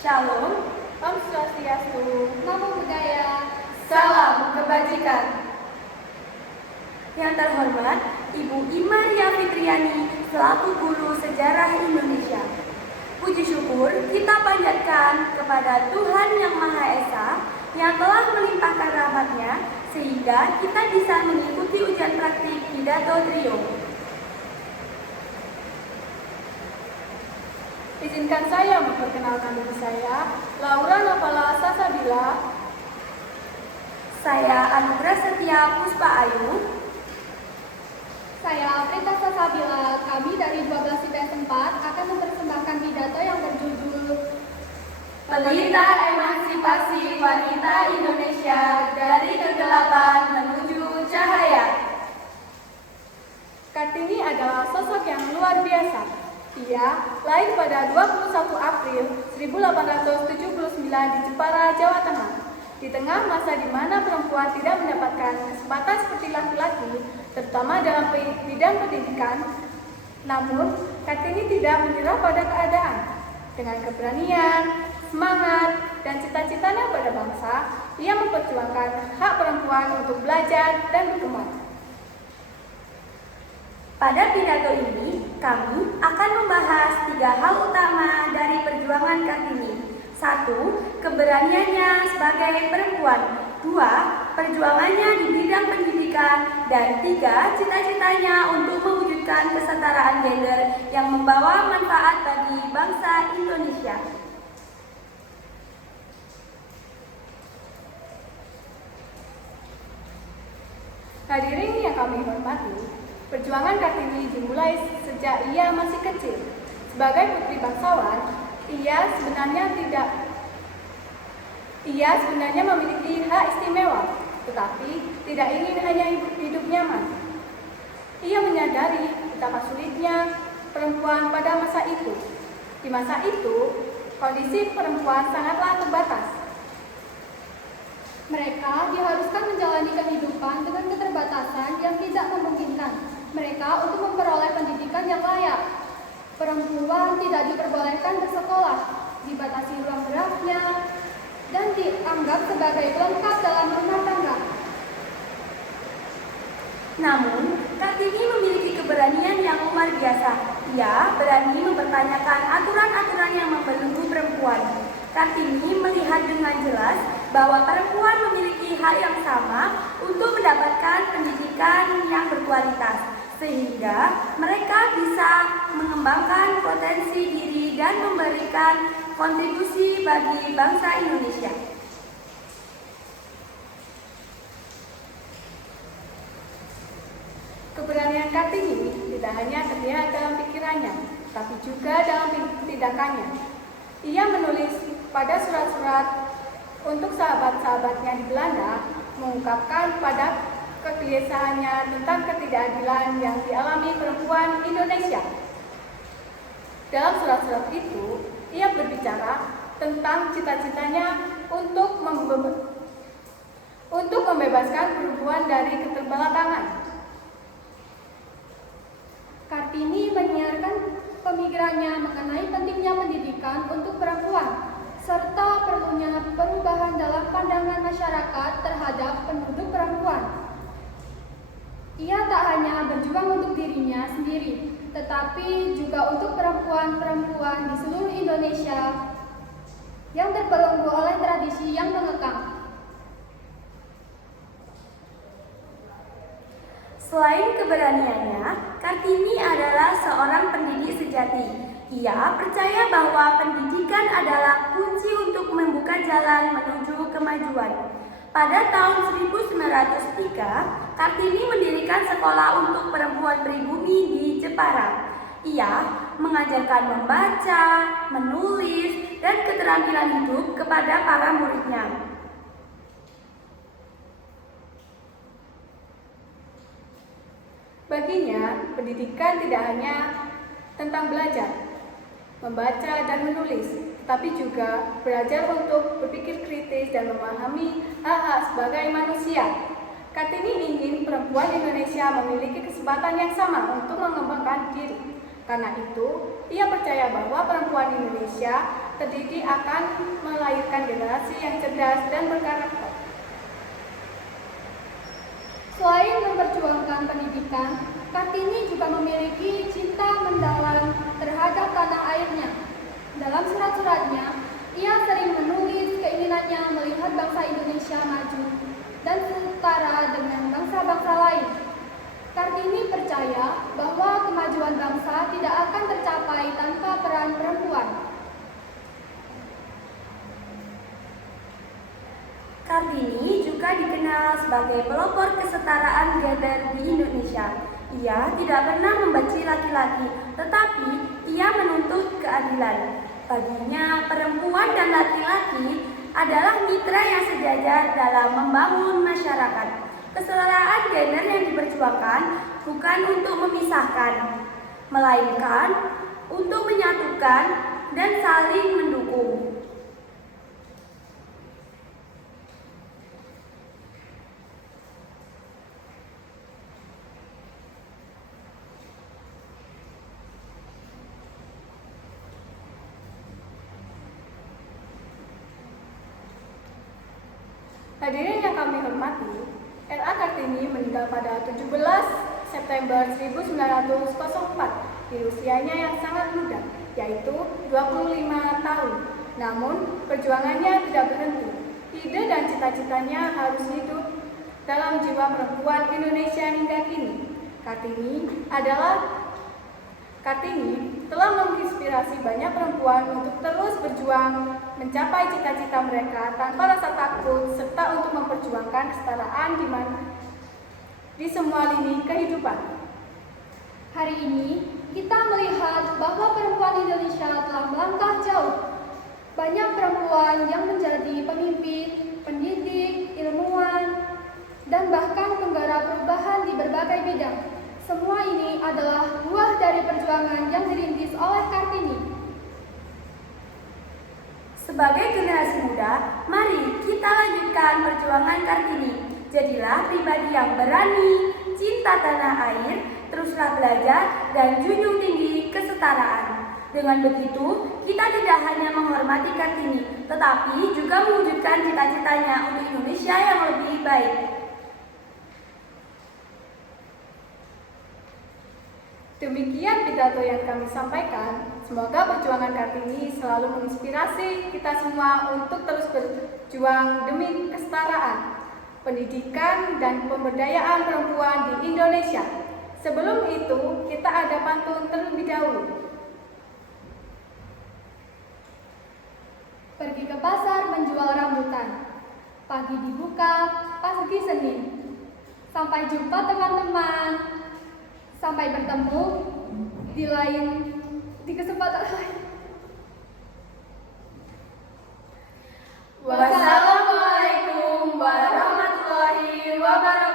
Shalom, Om Swastiastu, Namo Buddhaya, salam kebajikan. Yang terhormat Ibu Imaria Fitriani selaku Guru Sejarah Indonesia. Puji syukur kita panjatkan kepada Tuhan Yang Maha Esa yang telah melimpahkan rahmat-Nya sehingga kita bisa mengikuti ujian praktik pidato trio. Izinkan saya memperkenalkan diri saya, Laura Nopala Sasabila. Saya Anugrah Setia Puspa Ayu. saya Prita Sasabila. Kami dari 12 IPS 4 akan mempersembahkan pidato yang berjudul Pelita Emansipasi Wanita Indonesia dari Kegelapan Menuju Cahaya. Kartini adalah sosok yang luar biasa. Ia lahir pada 21 April 1879 di Jepara, Jawa Tengah. Di tengah masa di mana perempuan tidak mendapatkan kesempatan seperti laki-laki, terutama dalam bidang pendidikan, namun Kartini tidak menyerah pada keadaan. Dengan keberanian, semangat, dan cita-citanya pada bangsa, ia memperjuangkan hak perempuan untuk belajar dan berkembang. Pada pidato ini, kami akan membahas 3 hal utama dari perjuangan Kartini. 1. Keberaniannya sebagai perempuan. 2. Perjuangannya di bidang pendidikan. Dan 3. Cita-citanya untuk mewujudkan kesetaraan gender yang membawa manfaat bagi bangsa Indonesia. Hadirin yang kami hormati, perjuangan Kartini dimulai sejak ia masih kecil. Sebagai putri bangsawan, ia sebenarnya memiliki hak istimewa, tetapi tidak ingin hanya hidup nyaman. Ia menyadari betapa sulitnya perempuan pada masa itu. Di masa itu, kondisi perempuan sangatlah terbatas. mereka diharuskan menjalani kehidupan dengan keterbatasan yang tidak memungkinkan mereka untuk memperoleh pendidikan yang layak. Perempuan tidak diperbolehkan bersekolah, dibatasi ruang geraknya, dan dianggap sebagai pelengkap dalam rumah tangga. Namun, Kartini memiliki keberanian yang luar biasa. Ia berani mempertanyakan aturan-aturan yang membelenggu perempuan. Kartini melihat dengan jelas bahwa perempuan memiliki hak yang sama untuk mendapatkan pendidikan yang berkualitas, sehingga mereka bisa mengembangkan potensi diri dan memberikan kontribusi bagi bangsa Indonesia. Keberanian Kartini tidak hanya terlihat dalam pikirannya, tapi juga dalam tindakannya. Ia menulis pada surat-surat untuk sahabat-sahabatnya di Belanda, mengungkapkan pada kegelisahannya tentang ketidakadilan yang dialami perempuan Indonesia. Dalam surat-surat itu, ia berbicara tentang cita-citanya untuk membebaskan perempuan dari keterbelakangan. Kartini menyiarkan pemikirannya mengenai pentingnya pendidikan untuk perempuan, serta perlunya perubahan dalam pandangan masyarakat terhadap penduduk perempuan. Ia tak hanya berjuang untuk dirinya sendiri, tetapi juga untuk perempuan-perempuan di seluruh Indonesia yang terbelenggu oleh tradisi yang mengekang. Selain keberaniannya, Kartini adalah seorang pendidik sejati. Ia percaya bahwa pendidikan adalah kunci untuk membuka jalan menuju kemajuan. Pada tahun 1903, Kartini mendirikan sekolah untuk perempuan pribumi di Jepara. Ia mengajarkan membaca, menulis, dan keterampilan hidup kepada para muridnya. Baginya, pendidikan tidak hanya tentang belajar, membaca dan menulis, tetapi juga belajar untuk berpikir kritis dan memahami hak-hak sebagai manusia. Kartini ingin perempuan Indonesia memiliki kesempatan yang sama untuk mengembangkan diri. Karena itu, ia percaya bahwa perempuan Indonesia terdidik akan melahirkan generasi yang cerdas dan berkarakter. Selain memperjuangkan pendidikan, Kartini juga memiliki cinta mendalam terhadap tanah airnya. Dalam surat-suratnya, ia sering menulis keinginannya melihat bangsa Indonesia maju dan setara dengan bangsa-bangsa lain. Kartini percaya bahwa kemajuan bangsa tidak akan tercapai tanpa peran perempuan. Kartini juga dikenal sebagai pelopor kesetaraan gender di Indonesia. Ia tidak pernah membenci laki-laki, tetapi ia menuntut keadilan. Baginya, perempuan dan laki-laki adalah mitra yang sejajar dalam membangun masyarakat. Kesetaraan gender yang diperjuangkan bukan untuk memisahkan, melainkan untuk menyatukan dan saling mendukung. Hadirin yang kami hormati, R.A. Kartini meninggal pada 17 September 1904 di usianya yang sangat muda, yaitu 25 tahun. Namun, perjuangannya tidak berhenti. Ide dan cita-citanya harus hidup dalam jiwa perempuan Indonesia hingga kini. Kartini telah menginspirasi banyak perempuan untuk terus berjuang mencapai cita-cita mereka tanpa rasa takut serta untuk memperjuangkan kesetaraan di semua lini kehidupan. Hari ini, kita melihat bahwa perempuan Indonesia telah melangkah jauh. Banyak perempuan yang menjadi pemimpin, pendidik, ilmuwan, dan bahkan penggerak perubahan di berbagai bidang. Semua ini adalah buah dari perjuangan yang dirintis oleh Kartini. Sebagai generasi muda, mari kita lanjutkan perjuangan Kartini. Jadilah pribadi yang berani, cinta tanah air, teruslah belajar, dan junjung tinggi kesetaraan. Dengan begitu, kita tidak hanya menghormati Kartini, tetapi juga mewujudkan cita-citanya untuk Indonesia yang lebih baik. Demikian pidato yang kami sampaikan. Semoga perjuangan Kartini selalu menginspirasi kita semua untuk terus berjuang demi kesetaraan, pendidikan, dan pemberdayaan perempuan di Indonesia. Sebelum itu, kita ada pantun terlebih dahulu. Pergi ke pasar menjual rambutan. Pagi dibuka, pagi Senin. Sampai jumpa teman-teman. Sampai bertemu di kesempatan lain. Wassalamualaikum warahmatullahi wabarakatuh.